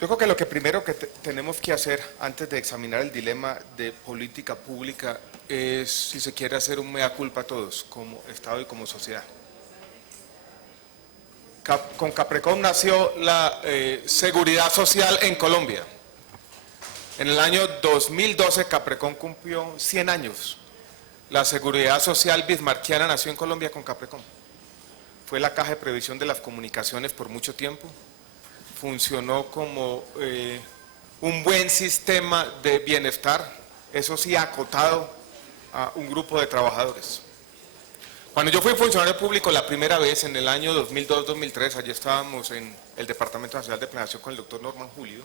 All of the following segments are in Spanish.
Yo creo que lo que primero que tenemos que hacer antes de examinar el dilema de política pública es, si se quiere, hacer un mea culpa a todos, como Estado y como sociedad. Con Caprecom nació la seguridad social en Colombia. En el año 2012 Caprecom cumplió 100 años. La seguridad social bismarquiana nació en Colombia con Caprecom. Fue la caja de previsión de las comunicaciones por mucho tiempo. Funcionó como un buen sistema de bienestar, eso sí acotado a un grupo de trabajadores. Cuando yo fui funcionario público la primera vez, en el año 2002-2003, allí estábamos en el Departamento Nacional de Planeación con el doctor Norman Julio.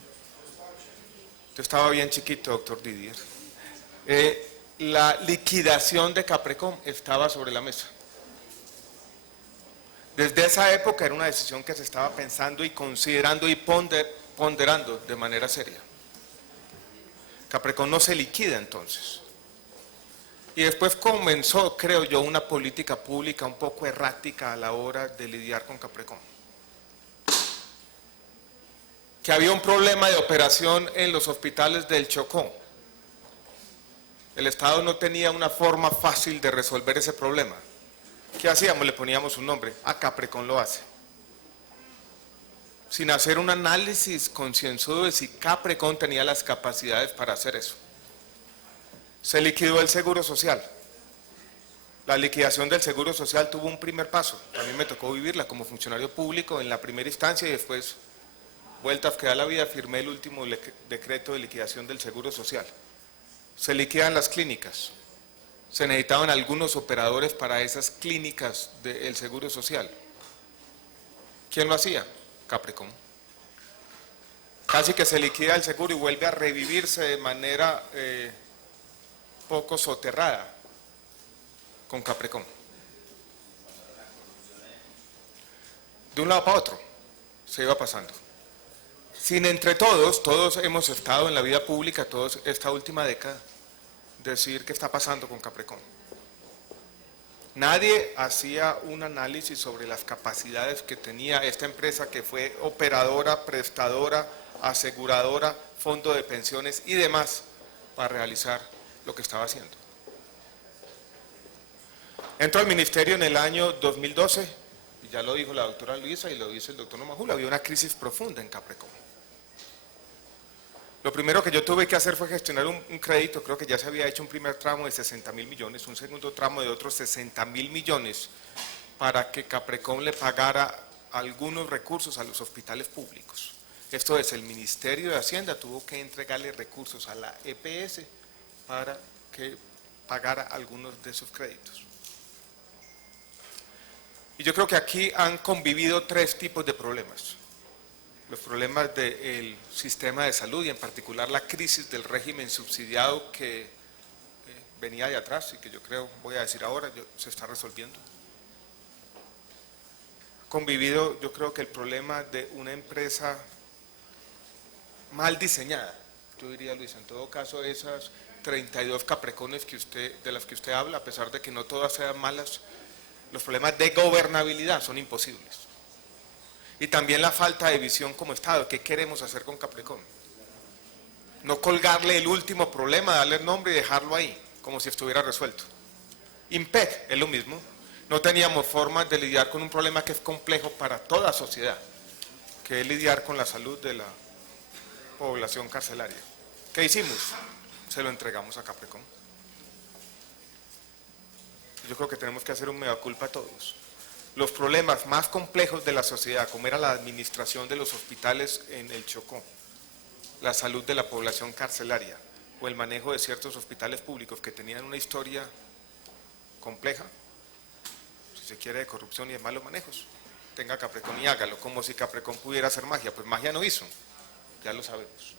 Yo estaba bien chiquito, doctor Didier. La liquidación de Caprecom estaba sobre la mesa. Desde esa época era una decisión que se estaba pensando y considerando y ponderando de manera seria. Caprecom no se liquida entonces. Y después comenzó, creo yo, una política pública un poco errática a la hora de lidiar con Caprecom. Que había un problema de operación en los hospitales del Chocó. El Estado no tenía una forma fácil de resolver ese problema. ¿Qué hacíamos? Le poníamos un nombre. Caprecom lo hace. Sin hacer un análisis concienzudo de si Caprecom tenía las capacidades para hacer eso. Se liquidó el Seguro Social. La liquidación del Seguro Social tuvo un primer paso. A mí me tocó vivirla como funcionario público en la primera instancia y después, vueltas que da la vida, firmé el último decreto de liquidación del Seguro Social. Se liquidan las clínicas. Se necesitaban algunos operadores para esas clínicas del Seguro Social. ¿Quién lo hacía? Caprecom. Casi que se liquida el seguro y vuelve a revivirse de manera poco soterrada con Caprecom. De un lado para otro se iba pasando. Sin entre todos hemos estado en la vida pública, todos esta última década, decir qué está pasando con Caprecom. Nadie hacía un análisis sobre las capacidades que tenía esta empresa que fue operadora, prestadora, aseguradora, fondo de pensiones y demás para realizar lo que estaba haciendo. Entro al ministerio en el año 2012, y ya lo dijo la doctora Luisa y lo dice el doctor Norman Julio, había una crisis profunda en Caprecom. Lo primero que yo tuve que hacer fue gestionar un crédito, creo que ya se había hecho un primer tramo de 60.000 millones, un segundo tramo de otros 60.000 millones, para que Caprecom le pagara algunos recursos a los hospitales públicos. Esto es, el Ministerio de Hacienda tuvo que entregarle recursos a la EPS para que pagara algunos de sus créditos. Y yo creo que aquí han convivido tres tipos de problemas. Los problemas del sistema de salud y en particular la crisis del régimen subsidiado que venía de atrás y que yo creo, voy a decir ahora, se está resolviendo. Convivido, yo creo que el problema de una empresa mal diseñada, yo diría, Luis, en todo caso esas 32 Caprecones de las que usted habla, a pesar de que no todas sean malas, los problemas de gobernabilidad son imposibles. Y también la falta de visión como Estado. ¿Qué queremos hacer con Caprecom? No colgarle el último problema, darle el nombre y dejarlo ahí, como si estuviera resuelto. IMPEC es lo mismo. No teníamos formas de lidiar con un problema que es complejo para toda sociedad, que es lidiar con la salud de la población carcelaria. ¿Qué hicimos? Se lo entregamos a Caprecom. Yo creo que tenemos que hacer un mea culpa a todos. Los problemas más complejos de la sociedad, como era la administración de los hospitales en el Chocó, la salud de la población carcelaria o el manejo de ciertos hospitales públicos que tenían una historia compleja, si se quiere, de corrupción y de malos manejos, tenga Caprecom y hágalo, como si Caprecom pudiera hacer magia. Pues magia no hizo, ya lo sabemos.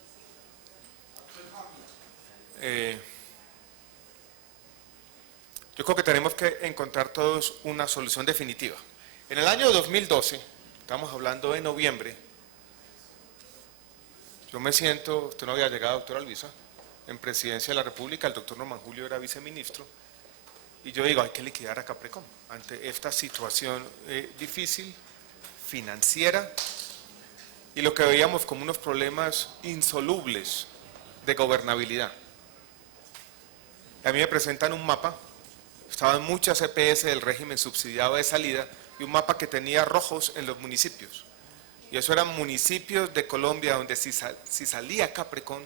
Yo creo que tenemos que encontrar todos una solución definitiva. En el año 2012, estamos hablando de noviembre, yo me siento, usted no había llegado, doctora Luisa, en Presidencia de la República, el doctor Norman Julio era viceministro, y yo digo, hay que liquidar a Caprecom ante esta situación difícil, financiera, y lo que veíamos como unos problemas insolubles de gobernabilidad. A mí me presentan un mapa, estaban muchas EPS del régimen subsidiado de salida y un mapa que tenía rojos en los municipios. Y eso eran municipios de Colombia donde si salía Caprecon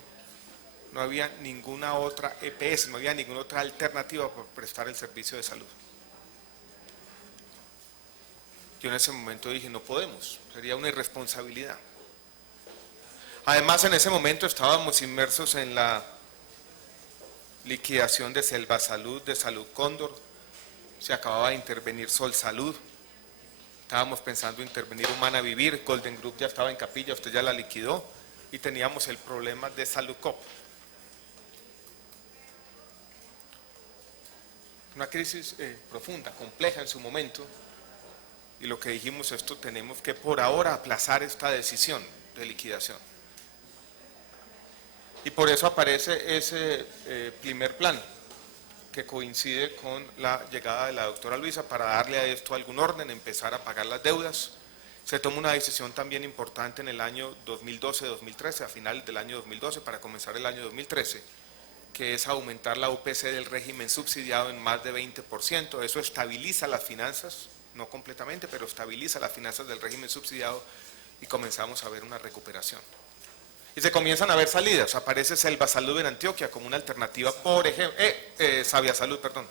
no había ninguna otra EPS, no había ninguna otra alternativa para prestar el servicio de salud. Yo en ese momento dije, no podemos, sería una irresponsabilidad. Además, en ese momento estábamos inmersos en la liquidación de Selva Salud, de Salud Cóndor, se acababa de intervenir Sol Salud, estábamos pensando intervenir Humana Vivir, Golden Group ya estaba en capilla, usted ya la liquidó, y teníamos el problema de Salud Cop. Una crisis profunda, compleja en su momento, y lo que dijimos, esto tenemos que por ahora aplazar esta decisión de liquidación. Y por eso aparece ese primer plan, que coincide con la llegada de la doctora Luisa para darle a esto algún orden, empezar a pagar las deudas. Se toma una decisión también importante en el año 2012-2013, a finales del año 2012 para comenzar el año 2013, que es aumentar la UPC del régimen subsidiado en más de 20%. Eso estabiliza las finanzas, no completamente, pero estabiliza las finanzas del régimen subsidiado y comenzamos a ver una recuperación. Y se comienzan a ver salidas, aparece Selva Salud en Antioquia como una alternativa, por ejemplo, Sabia Salud, perdón,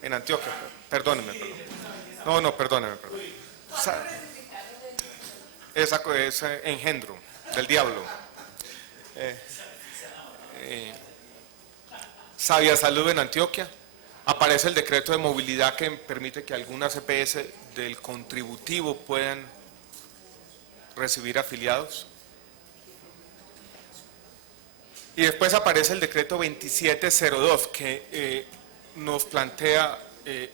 en Antioquia, perdónenme, perdón. No, perdónenme, perdón. Esa es engendro del diablo. Sabia Salud en Antioquia, aparece el decreto de movilidad que permite que algunas EPS del contributivo puedan recibir afiliados. Y después aparece el decreto 2702 que nos plantea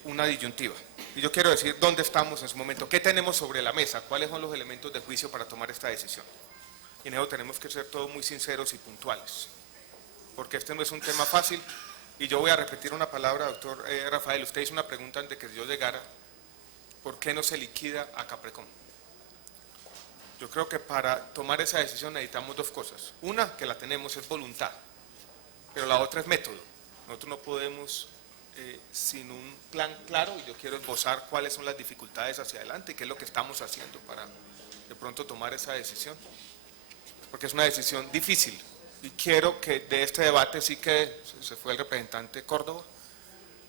una disyuntiva. Y yo quiero decir dónde estamos en su momento, qué tenemos sobre la mesa, cuáles son los elementos de juicio para tomar esta decisión. Y en eso tenemos que ser todos muy sinceros y puntuales, porque este no es un tema fácil. Y yo voy a repetir una palabra, doctor Rafael, usted hizo una pregunta antes de que yo llegara, ¿por qué no se liquida a Caprecon? Yo creo que para tomar esa decisión necesitamos dos cosas. Una, que la tenemos, es voluntad, pero la otra es método. Nosotros no podemos, sin un plan claro, y yo quiero esbozar cuáles son las dificultades hacia adelante y qué es lo que estamos haciendo para de pronto tomar esa decisión, porque es una decisión difícil. Y quiero que de este debate sí que se fue el representante Córdoba,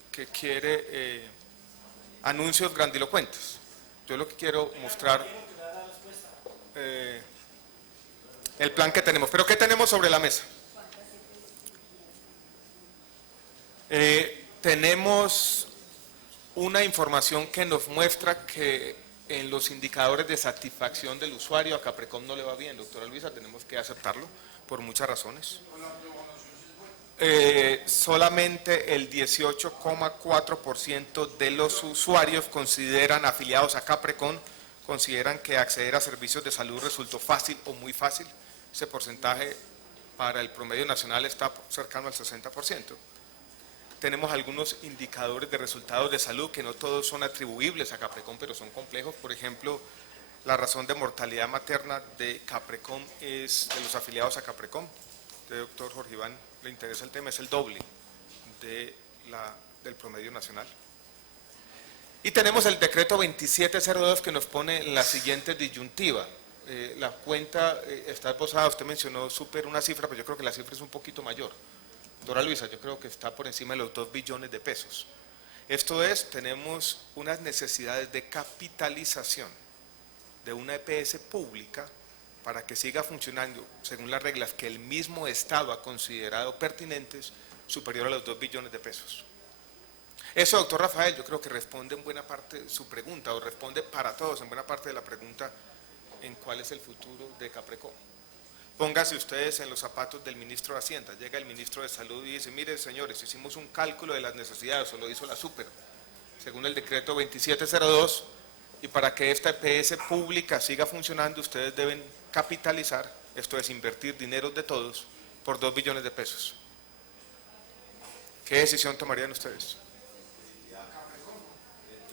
que quiere anuncios grandilocuentes. Yo lo que quiero mostrar el plan que tenemos. Pero ¿qué tenemos sobre la mesa? Tenemos una información que nos muestra que en los indicadores de satisfacción del usuario a Caprecon no le va bien, doctora Luisa, tenemos que aceptarlo por muchas razones. Solamente el 18,4% de los usuarios consideran afiliados a Caprecon, consideran que acceder a servicios de salud resultó fácil o muy fácil. Ese porcentaje para el promedio nacional está cercano al 60%. Tenemos algunos indicadores de resultados de salud que no todos son atribuibles a Caprecon, pero son complejos. Por ejemplo, la razón de mortalidad materna de Caprecon de los afiliados a Caprecon, de doctor Jorge Iván le interesa el tema, es el doble del promedio nacional. Y tenemos el decreto 2702 que nos pone la siguiente disyuntiva. La cuenta está esbozada, usted mencionó una cifra, pero yo creo que la cifra es un poquito mayor. Doctora Luisa, yo creo que está por encima de los 2 billones de pesos. Esto es, tenemos unas necesidades de capitalización de una EPS pública para que siga funcionando según las reglas que el mismo Estado ha considerado pertinentes, superior a los 2 billones de pesos. Eso, doctor Rafael, yo creo que responde en buena parte su pregunta, o responde para todos en buena parte de la pregunta en cuál es el futuro de Caprecon. Pónganse ustedes en los zapatos del ministro de Hacienda. Llega el ministro de Salud y dice, mire señores, hicimos un cálculo de las necesidades, o lo hizo la Super, según el decreto 2702, y para que esta EPS pública siga funcionando, ustedes deben capitalizar, esto es invertir dinero de todos, por 2 billones de pesos. ¿Qué decisión tomarían ustedes?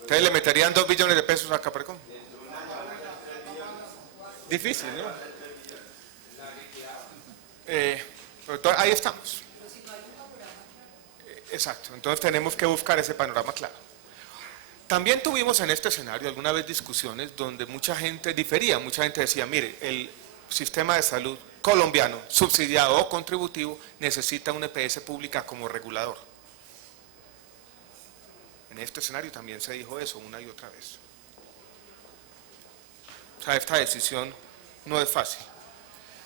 ¿Ustedes le meterían 2 billones de pesos a Caprecon? Difícil, ¿no? Ahí estamos. Exacto, entonces tenemos que buscar ese panorama claro. También tuvimos en este escenario alguna vez discusiones donde mucha gente difería, mucha gente decía, mire, el sistema de salud colombiano, subsidiado o contributivo, necesita una EPS pública como regulador. En este escenario también se dijo eso una y otra vez. O sea, esta decisión no es fácil.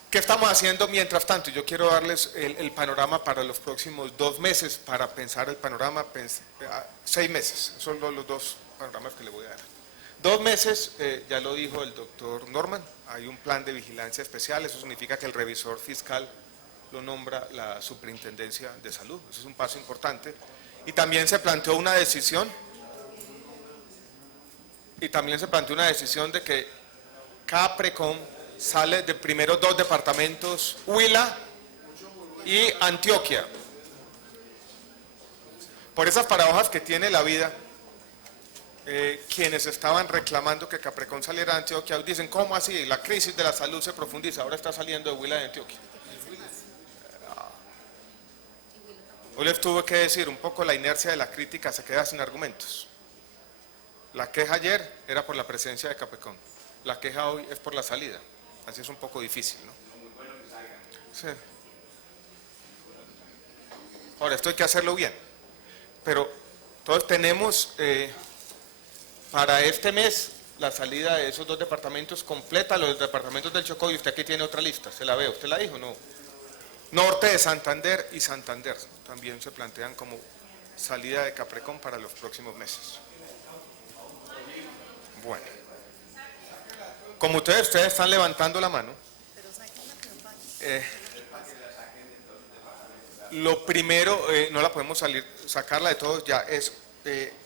¿Qué estamos haciendo mientras tanto? Yo quiero darles el panorama para los próximos 2 meses, para pensar el panorama, 6 meses, son los 2 panoramas que le voy a dar. 2 meses, ya lo dijo el doctor Norman, hay un plan de vigilancia especial, eso significa que el revisor fiscal lo nombra la Superintendencia de Salud, eso es un paso importante. Y también se planteó una decisión, de que Caprecom sale de primeros 2 departamentos, Huila y Antioquia. Por esas paradojas que tiene la vida, quienes estaban reclamando que Caprecom saliera de Antioquia dicen, ¿cómo así? La crisis de la salud se profundiza, ahora está saliendo de Huila y de Antioquia. Hoy les tuve que decir, un poco la inercia de la crítica se queda sin argumentos. La queja ayer era por la presencia de Caprecom, la queja hoy es por la salida. Así es un poco difícil, ¿no? Sí. Ahora, esto hay que hacerlo bien. Pero todos tenemos para este mes la salida de esos 2 departamentos completa, los departamentos del Chocó, y usted aquí tiene otra lista, se la ve, ¿usted la dijo? No. Norte de Santander y Santander también se plantean como salida de Caprecom para los próximos meses. Bueno. Como ustedes están levantando la mano, lo primero, no la podemos sacarla de todos, ya es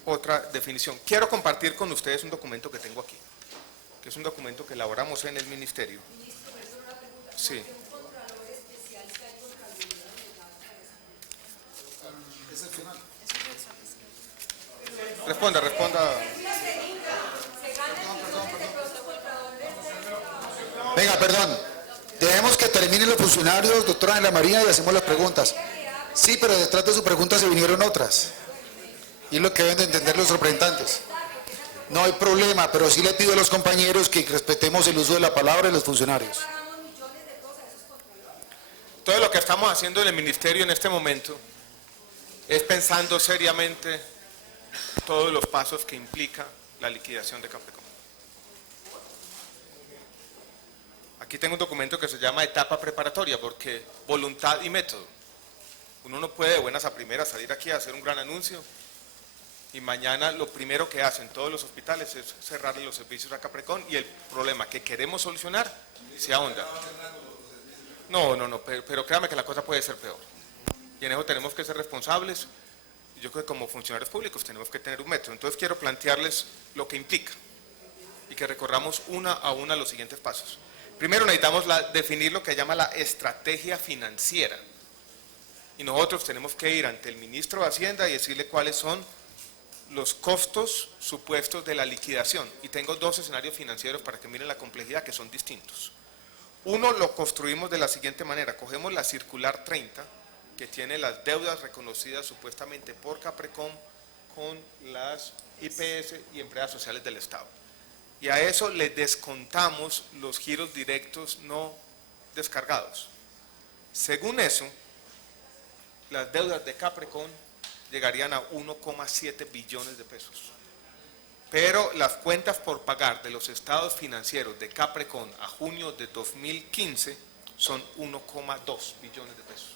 otra definición. Quiero compartir con ustedes un documento que tengo aquí, que es un documento que elaboramos en el ministerio. Sí. Responda. Venga, perdón. Dejemos que terminen los funcionarios, doctora Ana María, y hacemos las preguntas. Sí, pero detrás de su pregunta se vinieron otras. Y es lo que deben de entender los representantes. No hay problema, pero sí le pido a los compañeros que respetemos el uso de la palabra de los funcionarios. Todo lo que estamos haciendo en el ministerio en este momento es pensando seriamente todos los pasos que implica la liquidación de Caprecom. Aquí tengo un documento que se llama etapa preparatoria, porque voluntad y método. Uno no puede de buenas a primeras salir aquí a hacer un gran anuncio y mañana lo primero que hacen todos los hospitales es cerrarle los servicios a Caprecom y el problema que queremos solucionar se ahonda. No, pero créame que la cosa puede ser peor. Y en eso tenemos que ser responsables. Y yo creo que como funcionarios públicos tenemos que tener un método. Entonces quiero plantearles lo que implica y que recorramos una a una los siguientes pasos. Primero necesitamos definir lo que llama la estrategia financiera. Y nosotros tenemos que ir ante el ministro de Hacienda y decirle cuáles son los costos supuestos de la liquidación. Y tengo 2 escenarios financieros para que miren la complejidad, que son distintos. Uno lo construimos de la siguiente manera. Cogemos la circular 30, que tiene las deudas reconocidas supuestamente por Caprecom con las IPS y empresas sociales del Estado. Y a eso le descontamos los giros directos no descargados. Según eso, las deudas de Caprecom llegarían a 1,7 billones de pesos. Pero las cuentas por pagar de los estados financieros de Caprecom a junio de 2015 son 1,2 billones de pesos.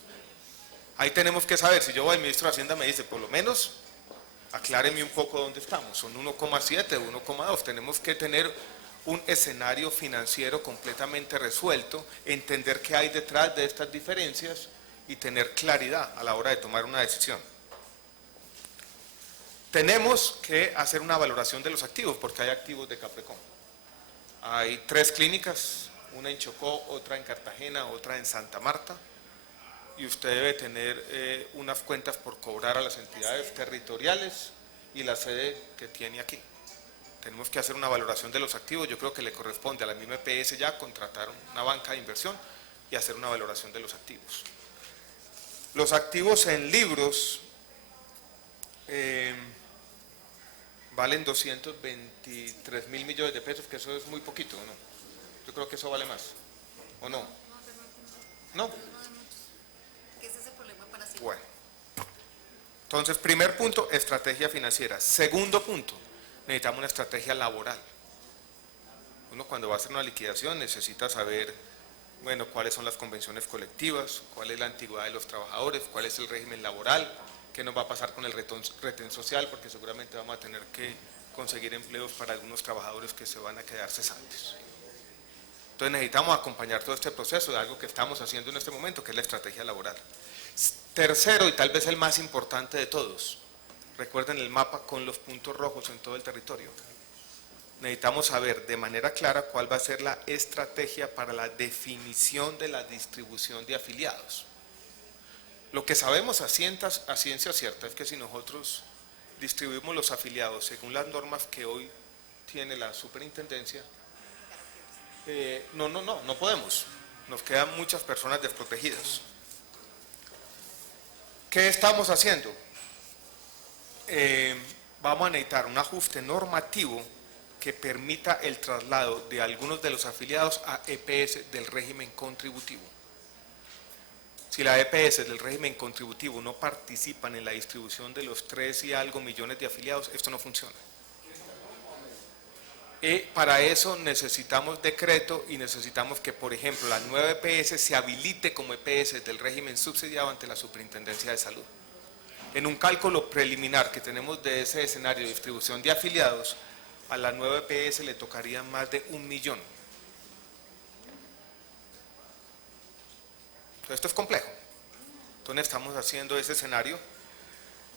Ahí tenemos que saber, si yo voy al ministro de Hacienda me dice, por lo menos acláreme un poco dónde estamos, son 1,7, 1,2, tenemos que tener un escenario financiero completamente resuelto, entender qué hay detrás de estas diferencias y tener claridad a la hora de tomar una decisión. Tenemos que hacer una valoración de los activos, porque hay activos de Caprecom. Hay 3 clínicas, una en Chocó, otra en Cartagena, otra en Santa Marta, y usted debe tener unas cuentas por cobrar a las entidades territoriales y la sede que tiene aquí. Tenemos que hacer una valoración de los activos, yo creo que le corresponde a la misma EPS ya contratar una banca de inversión y hacer una valoración de los activos. Los activos en libros valen 223.000 millones de pesos, que eso es muy poquito, ¿no? Yo creo que eso vale más, ¿o no? ¿No? ¿Qué es ese problema para sí? Bueno. Entonces, primer punto, estrategia financiera. Segundo punto, necesitamos una estrategia laboral. Uno cuando va a hacer una liquidación necesita saber, bueno, cuáles son las convenciones colectivas, cuál es la antigüedad de los trabajadores, cuál es el régimen laboral, qué nos va a pasar con el retén social, porque seguramente vamos a tener que conseguir empleos para algunos trabajadores que se van a quedar cesantes. Entonces necesitamos acompañar todo este proceso de algo que estamos haciendo en este momento, que es la estrategia laboral. Tercero, y tal vez el más importante de todos, recuerden el mapa con los puntos rojos en todo el territorio. Necesitamos saber de manera clara cuál va a ser la estrategia para la definición de la distribución de afiliados. Lo que sabemos a ciencia cierta es que si nosotros distribuimos los afiliados según las normas que hoy tiene la superintendencia, no podemos. Nos quedan muchas personas desprotegidas. ¿Qué estamos haciendo? Vamos a necesitar un ajuste normativo que permita el traslado de algunos de los afiliados a EPS del régimen contributivo. Si las EPS del régimen contributivo no participan en la distribución de los 3 y algo millones de afiliados, esto no funciona. Para eso necesitamos decreto y necesitamos que, por ejemplo, la nueva EPS se habilite como EPS del régimen subsidiado ante la Superintendencia de Salud. En un cálculo preliminar que tenemos de ese escenario de distribución de afiliados, a la nueva EPS le tocaría más de 1 millón. Entonces, esto es complejo. Entonces estamos haciendo ese escenario.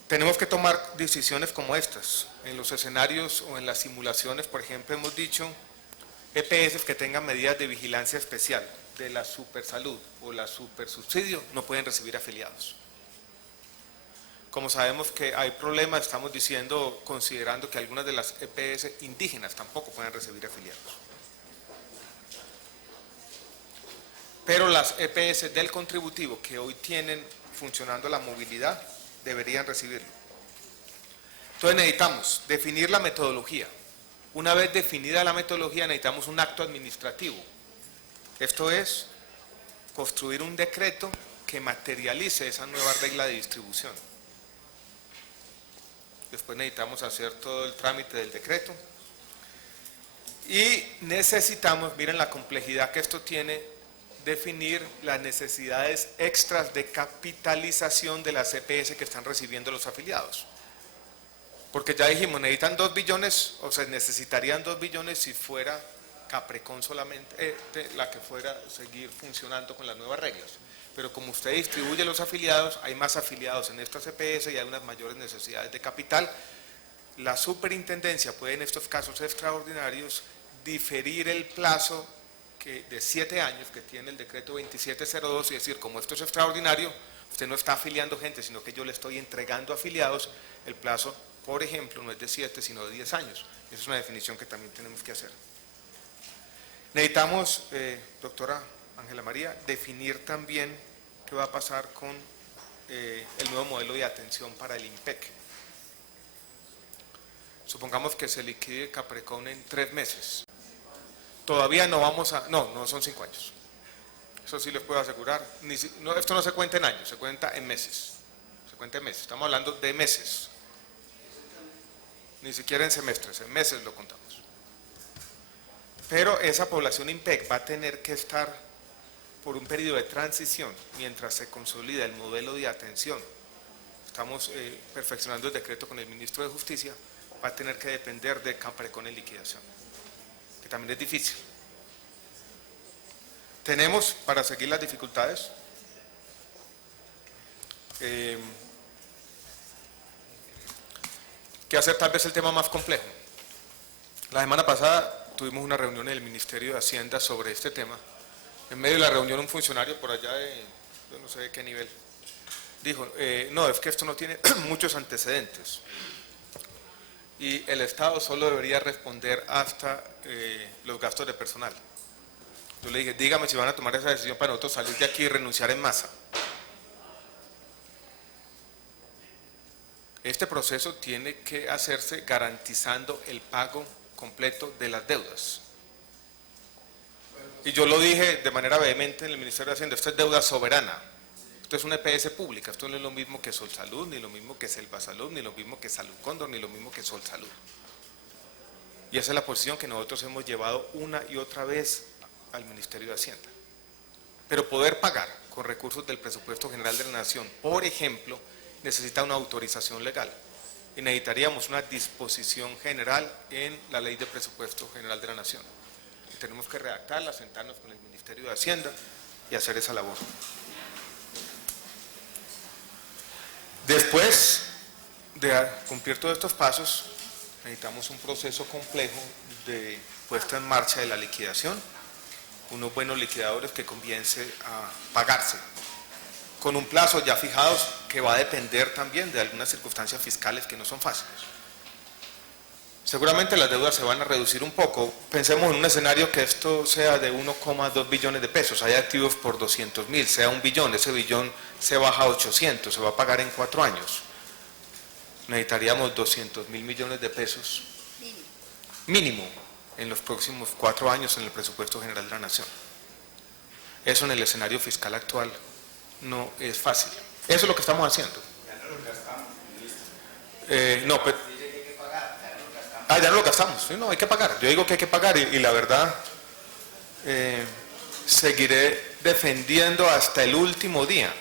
Tenemos que tomar decisiones como estas. En los escenarios o en las simulaciones, por ejemplo, hemos dicho EPS que tengan medidas de vigilancia especial de la supersalud o la supersubsidio no pueden recibir afiliados. Como sabemos que hay problemas, estamos diciendo, considerando que algunas de las EPS indígenas tampoco pueden recibir afiliados. Pero las EPS del contributivo que hoy tienen funcionando la movilidad deberían recibirlo. Entonces necesitamos definir la metodología. Una vez definida la metodología necesitamos un acto administrativo. Esto es construir un decreto que materialice esa nueva regla de distribución. Después necesitamos hacer todo el trámite del decreto. Y necesitamos, miren la complejidad que esto tiene, definir las necesidades extras de capitalización de las EPS que están recibiendo los afiliados. Porque ya dijimos, necesitan 2 billones, o sea, necesitarían 2 billones si fuera Caprecon solamente la que fuera seguir funcionando con las nuevas reglas. Pero como usted distribuye los afiliados, hay más afiliados en estas EPS y hay unas mayores necesidades de capital. La superintendencia puede en estos casos extraordinarios diferir el plazo de 7 años que tiene el decreto 2702 y decir, como esto es extraordinario, usted no está afiliando gente, sino que yo le estoy entregando afiliados, el plazo, por ejemplo, no es de 7, sino de 10 años. Esa es una definición que también tenemos que hacer. Necesitamos, doctora Ángela María, definir también qué va a pasar con el nuevo modelo de atención para el IMPEC. Supongamos que se liquide Caprecon en 3 meses. Todavía no vamos a... No son 5 años. Eso sí les puedo asegurar. Esto no se cuenta en años, se cuenta en meses. Se cuenta en meses. Estamos hablando de meses. Ni siquiera en semestres, en meses lo contamos. Pero esa población IMPEC va a tener que estar por un periodo de transición mientras se consolida el modelo de atención. Estamos perfeccionando el decreto con el ministro de Justicia. Va a tener que depender de Caprecon en liquidación, que también es difícil. Tenemos, para seguir las dificultades, que hacer tal vez el tema más complejo. La semana pasada tuvimos una reunión en el Ministerio de Hacienda sobre este tema. En medio de la reunión un funcionario por allá de, yo no sé de qué nivel, dijo, no, es que esto no tiene muchos antecedentes. Y el Estado solo debería responder hasta los gastos de personal. Yo le dije, dígame si van a tomar esa decisión para nosotros salir de aquí y renunciar en masa. Este proceso tiene que hacerse garantizando el pago completo de las deudas. Y yo lo dije de manera vehemente en el Ministerio de Hacienda, esto es deuda soberana. Esto es una EPS pública, esto no es lo mismo que Sol Salud, ni lo mismo que Selva Salud, ni lo mismo que Salud Cóndor, ni lo mismo que Sol Salud. Y esa es la posición que nosotros hemos llevado una y otra vez al Ministerio de Hacienda. Pero poder pagar con recursos del presupuesto general de la Nación, por ejemplo, necesita una autorización legal. Y necesitaríamos una disposición general en la Ley de Presupuesto General de la Nación. Y tenemos que redactarla, sentarnos con el Ministerio de Hacienda y hacer esa labor. Después de cumplir todos estos pasos, necesitamos un proceso complejo de puesta en marcha de la liquidación, unos buenos liquidadores que comience a pagarse, con un plazo ya fijado que va a depender también de algunas circunstancias fiscales que no son fáciles. Seguramente las deudas se van a reducir un poco. Pensemos en un escenario que esto sea de 1,2 billones de pesos, hay activos por 200.000, sea un billón, ese billón se baja a 800, se va a pagar en 4 años. Necesitaríamos 200.000 millones de pesos mínimo en los próximos 4 años en el presupuesto general de la Nación. Eso en el escenario fiscal actual no es fácil. Eso es lo que estamos haciendo. No, pero ya no lo gastamos. Sí, no, hay que pagar. Yo digo que hay que pagar y la verdad seguiré defendiendo hasta el último día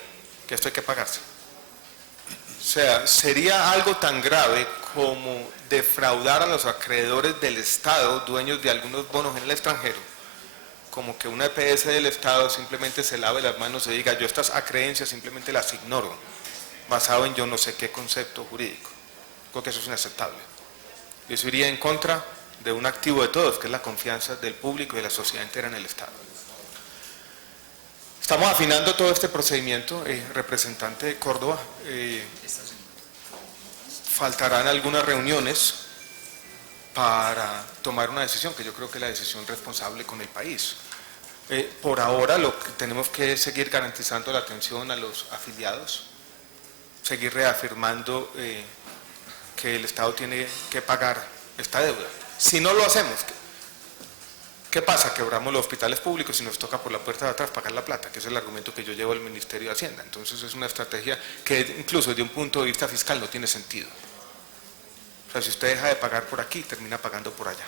que esto hay que pagarse. O sea, sería algo tan grave como defraudar a los acreedores del Estado, dueños de algunos bonos en el extranjero, como que una EPS del Estado simplemente se lave las manos y diga, yo estas acreencias simplemente las ignoro, basado en yo no sé qué concepto jurídico. Creo que eso es inaceptable. Y eso iría en contra de un activo de todos, que es la confianza del público y de la sociedad entera en el Estado. Estamos afinando todo este procedimiento, representante de Córdoba. Faltarán algunas reuniones para tomar una decisión, que yo creo que es la decisión responsable con el país. Por ahora lo que tenemos que es seguir garantizando la atención a los afiliados, seguir reafirmando que el Estado tiene que pagar esta deuda. Si no lo hacemos, ¿qué pasa? Quebramos los hospitales públicos y nos toca por la puerta de atrás pagar la plata, que es el argumento que yo llevo al Ministerio de Hacienda. Entonces es una estrategia que incluso desde un punto de vista fiscal no tiene sentido. O sea, si usted deja de pagar por aquí, termina pagando por allá.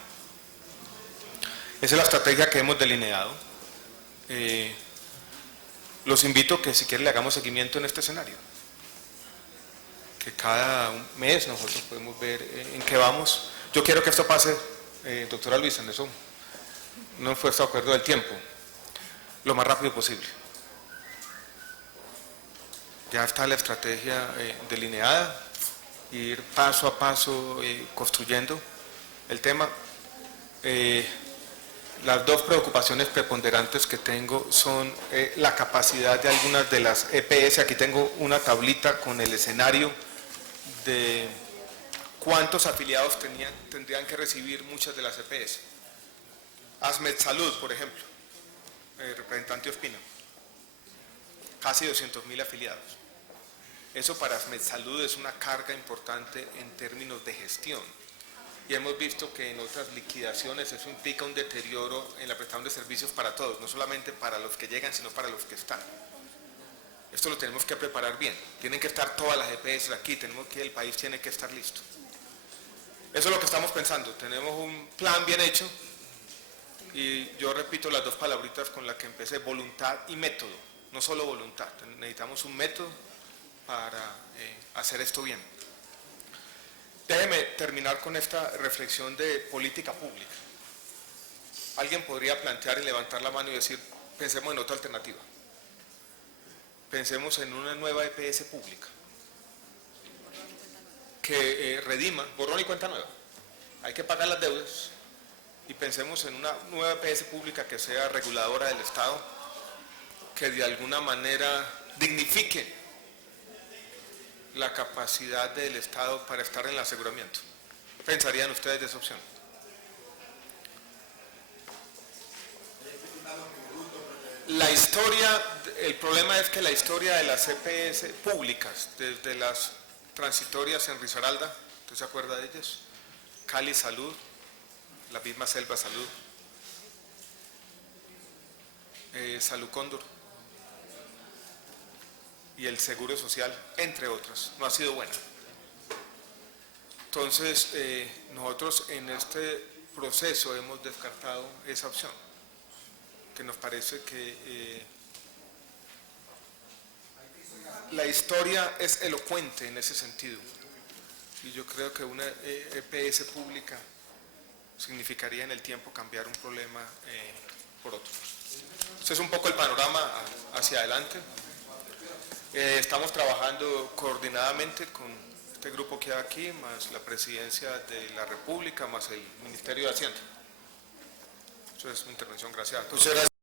Esa es la estrategia que hemos delineado. Los invito a que si quieren le hagamos seguimiento en este escenario. Que cada mes nosotros podemos ver en qué vamos. Yo quiero que esto pase, doctora Luisa, en eso no fue de acuerdo del tiempo, lo más rápido posible. Ya está la estrategia delineada, ir paso a paso construyendo el tema. Las dos preocupaciones preponderantes que tengo son la capacidad de algunas de las EPS. Aquí tengo una tablita con el escenario de cuántos afiliados tendrían que recibir muchas de las EPS. Asmed Salud, por ejemplo, representante Ospina, casi 200.000 afiliados. Eso para Asmed Salud es una carga importante en términos de gestión. Y hemos visto que en otras liquidaciones eso implica un deterioro en la prestación de servicios para todos, no solamente para los que llegan, sino para los que están. Esto lo tenemos que preparar bien. Tienen que estar todas las EPS aquí, el país tiene que estar listo. Eso es lo que estamos pensando. Tenemos un plan bien hecho y yo repito las dos palabritas con las que empecé, voluntad y método, no solo voluntad. Necesitamos un método para hacer esto bien. Déjeme terminar con esta reflexión de política pública. Alguien podría plantear y levantar la mano y decir, pensemos en otra alternativa. Pensemos en una nueva EPS pública que redima, borrón y cuenta nueva. Hay que pagar las deudas y pensemos en una nueva EPS pública que sea reguladora del Estado, que de alguna manera dignifique la capacidad del Estado para estar en el aseguramiento. ¿Pensarían ustedes de esa opción? La historia, el problema es que la historia de las EPS públicas, desde las transitorias en Risaralda, ¿usted se acuerda de ellas? Cali Salud, la misma Selva Salud, Salud Cóndor y el Seguro Social, entre otras, no ha sido buena. Entonces, nosotros en este proceso hemos descartado esa opción, que nos parece que la historia es elocuente en ese sentido, y yo creo que una EPS pública significaría en el tiempo cambiar un problema por otro. Ese es un poco el panorama hacia adelante. Estamos trabajando coordinadamente con este grupo que hay aquí, más la Presidencia de la República, más el Ministerio de Hacienda. Eso es mi intervención. Gracias a todos. Muchas gracias.